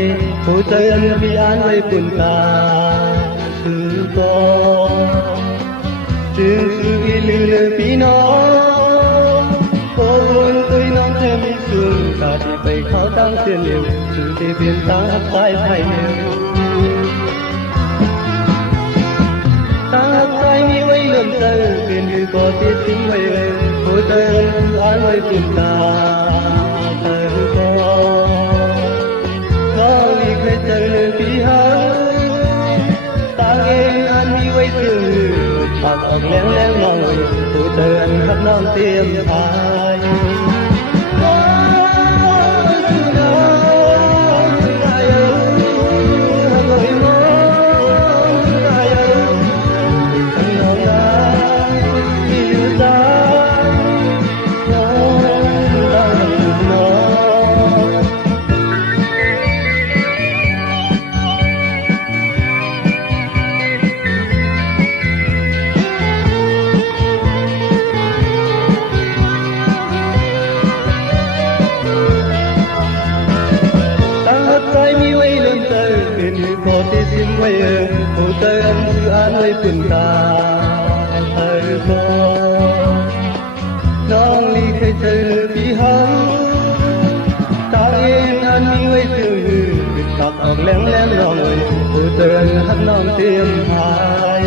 đi hỗ trợ anh vì an với buồn cả từ con trường sự yêu lời vì nó cô buồn tôi nóng thêm đi xuống cả đi bay khó tăng tiền liều sự thì biến ta phải phải liều ta phải mi quay lượm giờ biển như có tiết tính quay về hỗ trợ anh an với buồn cả từ con có đi khơi trời vì hắn ta nghe anh mi quay từ bạc ở lén lén ngọn người hỗ trợ anh khắp non tiêm ai có thể xin quay hỗ trợ anh cứ an với buồn ta thời con non ly khai trời vì hắn ta yên anh mi quay từ việc tạc ở lén lén lòng người hỗ trợ anh hát non tiêm hai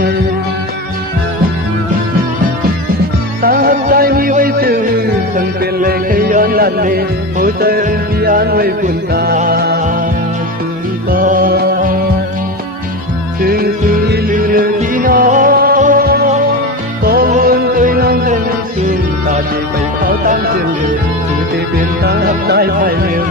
ta hát tay mi quay từ chẳng tiền lệ cây gió lăn đi hỗ trợ anh vì an với buồn ta trường sự yêu lời khi nó có buồn tôi nóng thêm xuống ta chỉ phải khao tan tiền liều từ thế biển ta hấp tay phải liều